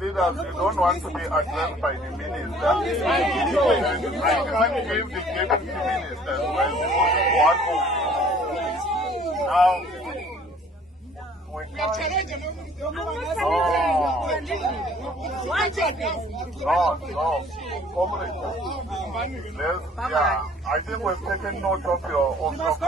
Leaders, you don't want to be addressed by the minister. I can't give the deputy ministers when the one who now we can't. No, comrade. Yeah, I think we've taken note of your comment.